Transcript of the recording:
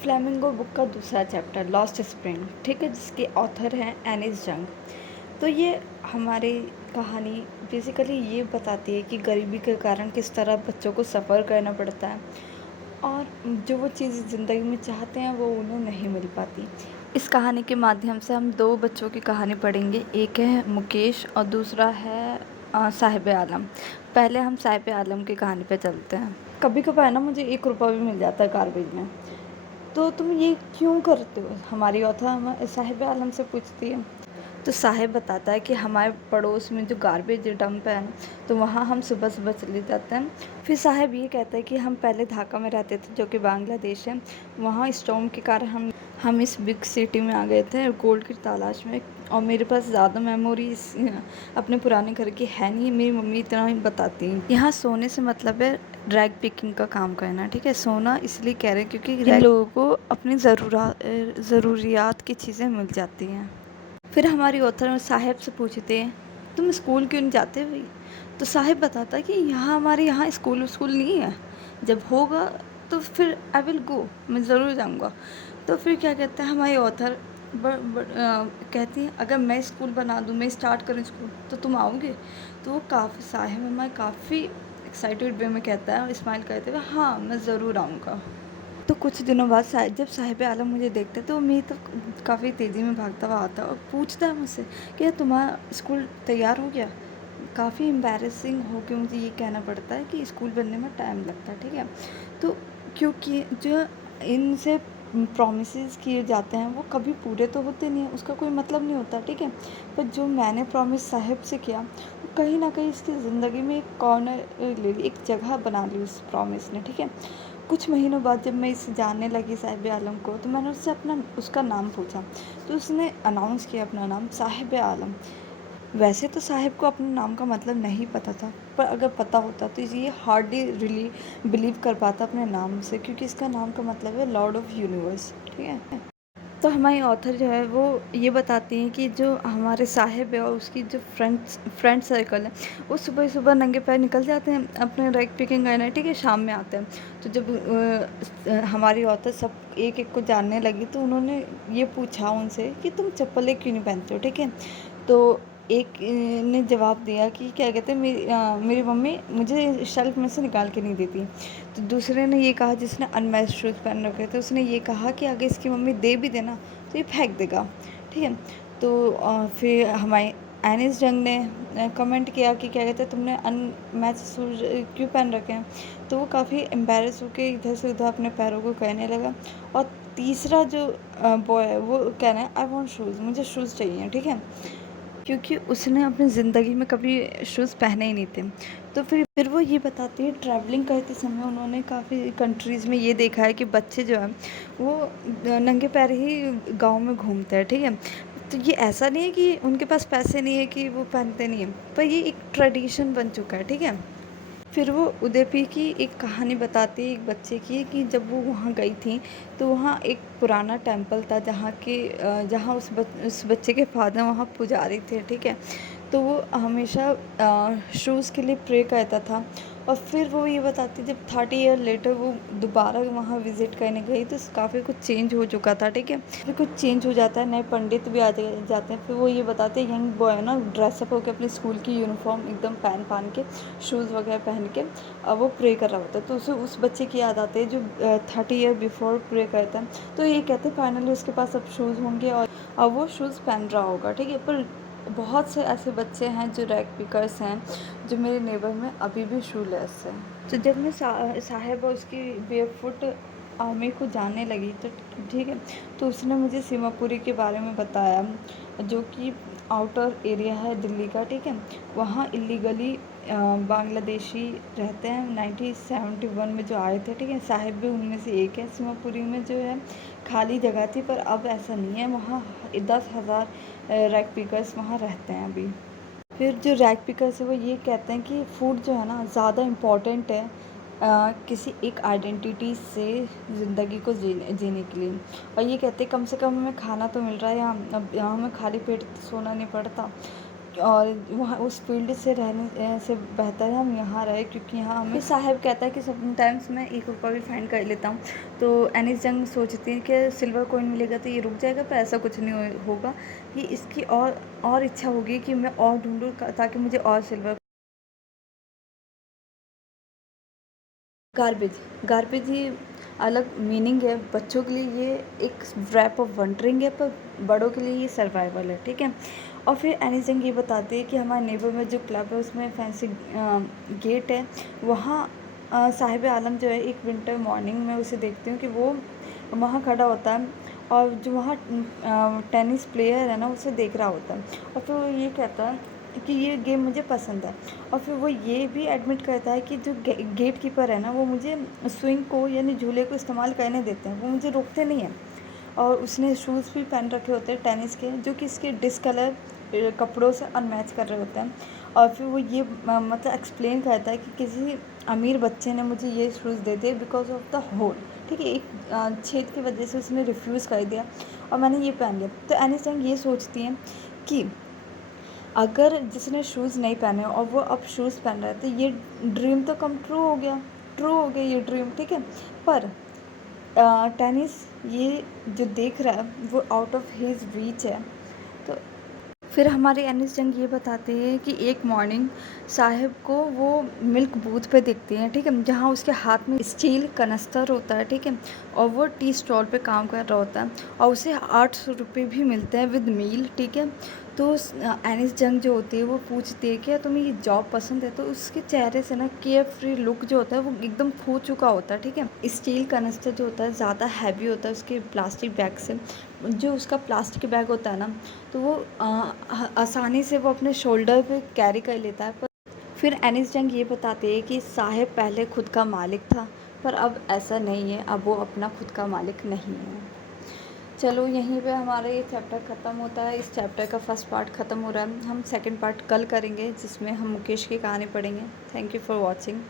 Flamingo book का दूसरा chapter lost spring, ठीक है, जिसके ऑथर हैं एनिस जंग। तो ये हमारी कहानी बेसिकली ये बताती है कि गरीबी के कारण किस तरह बच्चों को सफ़र करना पड़ता है और जो वो चीज़ ज़िंदगी में चाहते हैं वो उन्हें नहीं मिल पाती। इस कहानी के माध्यम से हम दो बच्चों की कहानी पढ़ेंगे, एक है मुकेश और दूसरा है साहिब आलम। पहले हम साहिब आलम की कहानी पे चलते हैं। कभी कभार ना मुझे 1 रुपया भी मिल जाता है गार्बेज में, तो तुम ये क्यों करते हो, हमारी औरत साहिब आलम से पूछती है। तो साहिब बताता है कि हमारे पड़ोस में जो गार्बेज डंप है ना, तो वहाँ हम सुबह सुबह चले जाते हैं। फिर साहिब ये कहता है कि हम पहले ढाका में रहते थे, जो कि बांग्लादेश है। वहाँ स्टॉर्म के कारण हम इस बिग सिटी में आ गए थे गोल्ड की तलाश में, और मेरे पास ज़्यादा मेमोरी अपने पुराने घर की है नहीं। मेरी मम्मी इतना ही बताती हैं। यहाँ सोने से मतलब है रैग पिकिंग का काम करना, ठीक है। सोना इसलिए कह रहे हैं क्योंकि इन लोगों को अपनी ज़रूरियात की चीज़ें मिल जाती हैं। फिर हमारी ऑथर साहिब से पूछते हैं, तुम स्कूल क्यों नहीं जाते भाई? तो साहिब बताता है कि हमारे यहाँ स्कूल नहीं है, जब होगा तो फिर आई विल गो, मैं ज़रूर जाऊँगा। तो फिर क्या कहते हैं हमारी ऑथर कहती हैं, अगर मैं स्कूल बना दूँ, मैं स्टार्ट करूँ स्कूल, तो तुम आओगे? तो वो काफ़ी साहिब हमारे काफ़ी एक्साइटेड वे में कहता है और स्माइल करते हुए, हाँ मैं ज़रूर आऊँगा। तो कुछ दिनों बाद जब साहिब आलम मुझे देखते तो मेरी तरफ काफ़ी तेज़ी में भागता हुआ आता है और पूछता है मुझसे कि यार तुम्हारा स्कूल तैयार हो गया। काफ़ी एम्बैरेसिंग हो के मुझे ये कहना पड़ता है कि स्कूल बनने में टाइम लगता है, ठीक है। तो क्योंकि जो इनसे प्रॉमिसेस किए जाते हैं वो कभी पूरे तो होते नहीं हैं, उसका कोई मतलब नहीं होता, ठीक है। पर जो मैंने प्रॉमिस साहिब से किया, वो कहीं ना कहीं इसकी ज़िंदगी में एक कॉर्नर ले ली, एक जगह बना ली उस प्रॉमिस ने, ठीक है। कुछ महीनों बाद जब मैं इसे जानने लगी साहिब आलम को, तो मैंने उससे उसका नाम पूछा। तो उसने अनाउंस किया अपना नाम साहिब आलम। वैसे तो साहिब को अपने नाम का मतलब नहीं पता था, पर अगर पता होता तो ये हार्डली रिली बिलीव कर पाता अपने नाम से, क्योंकि इसका नाम का मतलब है लॉर्ड ऑफ यूनिवर्स, ठीक है। तो हमारी ऑथर जो है वो ये बताती हैं कि जो हमारे साहिब है और उसकी जो फ्रेंड सर्कल है, वो सुबह सुबह नंगे पैर निकल जाते हैं अपने रैग पिकिंग करने, ठीक है, शाम में आते हैं। तो जब हमारी ऑथर सब एक एक को जानने लगी, तो उन्होंने ये पूछा उनसे कि तुम चप्पलें क्यों नहीं पहनते हो, ठीक है। तो एक ने जवाब दिया कि क्या कहते हैं, मेरी मम्मी मुझे शेल्फ में से निकाल के नहीं देती। तो दूसरे ने ये कहा, जिसने अनमैच्ड शूज़ पहन रखे थे, उसने ये कहा कि अगर इसकी मम्मी दे भी देना तो ये फेंक देगा, ठीक है। तो फिर हमारे एनिस जंग ने कमेंट किया कि क्या कहते हैं, तुमने अनमैच्ड शूज़ क्यों पहन रखे हैं? तो वो काफ़ी एम्बेरस होकर इधर से उधर अपने पैरों को कहने लगा। और तीसरा जो बॉय है वो कह रहा है, आई वॉन्ट शूज़, मुझे शूज़ चाहिए, ठीक है, क्योंकि उसने अपनी ज़िंदगी में कभी शूज़ पहने ही नहीं थे। तो फिर वो ये बताती है, ट्रैवलिंग करते समय उन्होंने काफ़ी कंट्रीज़ में ये देखा है कि बच्चे जो हैं वो नंगे पैर ही गाँव में घूमते हैं, ठीक है। तो ये ऐसा नहीं है कि उनके पास पैसे नहीं है कि वो पहनते नहीं हैं, पर ये एक ट्रेडिशन बन चुका है, ठीक है। फिर वो उदयपुर की एक कहानी बताती है एक बच्चे की, कि जब वो वहाँ गई थी तो वहाँ एक पुराना टेंपल था, जहाँ उस बच्चे के फादर वहाँ पुजारी थे, ठीक है। तो वो हमेशा शूज़ के लिए प्रे करता था। और फिर वो ये बताती, जब 30 ईयर लेटर वो दोबारा वहाँ विज़िट करने गई, तो काफ़ी कुछ चेंज हो चुका था, ठीक है। फिर कुछ चेंज हो जाता है, नए पंडित भी आ जाते हैं। फिर वो ये बताते हैं, यंग बॉय ना ड्रेसअप होकर अपनी स्कूल की यूनिफॉर्म एकदम पहन के, शूज़ वगैरह पहन के, अब वो प्रे कर रहा होता है। तो उसे उस बच्चे की याद आती है जो 30 ईयर बिफोर प्रे करता है। तो ये कहते हैं फाइनली उसके पास अब शूज़ होंगे और अब वो शूज़ पहन रहा होगा, ठीक है। पर बहुत से ऐसे बच्चे हैं जो रैग पिकर्स हैं, जो मेरे नेबर में अभी भी शूलेस हैं। तो जब मैं साहिब और उसकी बेयरफुट आर्मी को जानने लगी, तो ठीक है, तो उसने मुझे सीमापुरी के बारे में बताया, जो कि आउटर एरिया है दिल्ली का, ठीक है। वहाँ इलीगली बांग्लादेशी रहते हैं, 1971 में जो आए थे, ठीक है। साहिब भी उनमें से एक है। सीमापुरी में जो है खाली जगह थी, पर अब ऐसा नहीं है, वहाँ 10,000 रैग पिकर्स वहाँ रहते हैं अभी। फिर जो रैग पिकर्स है वो ये कहते हैं कि फूड जो है ना ज़्यादा इम्पॉर्टेंट है किसी एक आइडेंटिटी से ज़िंदगी को जीने के लिए। और ये कहते हैं कम से कम हमें खाना तो मिल रहा है, यहाँ अब यहाँ हमें खाली पेट सोना नहीं पड़ता। और वहाँ उस फील्ड से रहने से बेहतर है हम यहाँ रहे, क्योंकि यहाँ हमें। फिर साहिब कहता है कि समटाइम्स मैं 1 रुपया भी फाइंड कर लेता हूँ। तो एनिस जंग सोचती है कि सिल्वर कॉइन मिलेगा तो ये रुक जाएगा, पर ऐसा कुछ नहीं होगा, कि इसकी और इच्छा होगी कि मैं और ढूंढूँ ताकि मुझे और सिल्वर। गार्बेज गार्बेज ही अलग मीनिंग है, बच्चों के लिए ये एक रैप ऑफ वंडरिंग है, पर बड़ों के लिए ये सर्वाइवल है, ठीक है। और फिर एनी जंग ये बताते हैं कि हमारे नेबर में जो क्लब है उसमें फैंसी गेट है, वहाँ साहिब आलम जो है, एक विंटर मॉर्निंग में उसे देखती हूँ कि वो वहाँ खड़ा होता है और जो वहाँ टेनिस प्लेयर है ना उसे देख रहा होता है, और फिर वो ये कहता है कि ये गेम मुझे पसंद है। और फिर वो ये भी एडमिट करता है कि जो गेट कीपर है ना वो मुझे स्विंग को यानी झूले को इस्तेमाल करने देते हैं, वो मुझे रोकते नहीं हैं। और उसने शूज़ भी पहन रखे होते हैं टेनिस के, जो कि इसके डिसकलर कपड़ों से अनमैच कर रहे होते हैं। और फिर वो ये मतलब एक्सप्लेन करता है कि किसी अमीर बच्चे ने मुझे ये शूज़ दे दिए बिकॉज ऑफ द होल, ठीक है, एक छेद की वजह से उसने रिफ्यूज़ कर दिया और मैंने ये पहन लिया। तो एनी टाइम ये सोचती हैं कि अगर जिसने शूज़ नहीं पहने और वो अब शूज़ पहन रहा है तो ये ड्रीम तो कम ट्रू हो गया ये ड्रीम, ठीक है। पर टेनिस ये जो देख रहा है वो आउट ऑफ हिज रीच है। तो फिर हमारे एनिस जंग ये बताते हैं कि एक मॉर्निंग साहिब को वो मिल्क बूथ पे देखते हैं, ठीक है, जहाँ उसके हाथ में स्टील कनस्तर होता है, ठीक है, और वो टी स्टॉल पे काम कर रहा होता है और उसे 800 रुपये भी मिलते हैं विद मील, ठीक है। तो एनिस जंग जो होती है वो पूछती है कि तुम्हें ये जॉब पसंद है, तो उसके चेहरे से ना केयर फ्री लुक जो होता है वो एकदम खो चुका होता है, ठीक है। स्टील कनस्तर जो होता है ज़्यादा हैवी होता है उसके प्लास्टिक बैग से, जो उसका प्लास्टिक बैग होता है ना तो वो आसानी से वो अपने शोल्डर पे कैरी कर लेता है। पर फिर एनिस जंग ये बताते हैं कि साहिब पहले खुद का मालिक था, पर अब ऐसा नहीं है, अब वो अपना खुद का मालिक नहीं है। चलो यहीं पे हमारा ये चैप्टर ख़त्म होता है। इस चैप्टर का फर्स्ट पार्ट ख़त्म हो रहा है, हम सेकंड पार्ट कल करेंगे जिसमें हम मुकेश की कहानी पढ़ेंगे। Thank you for watching.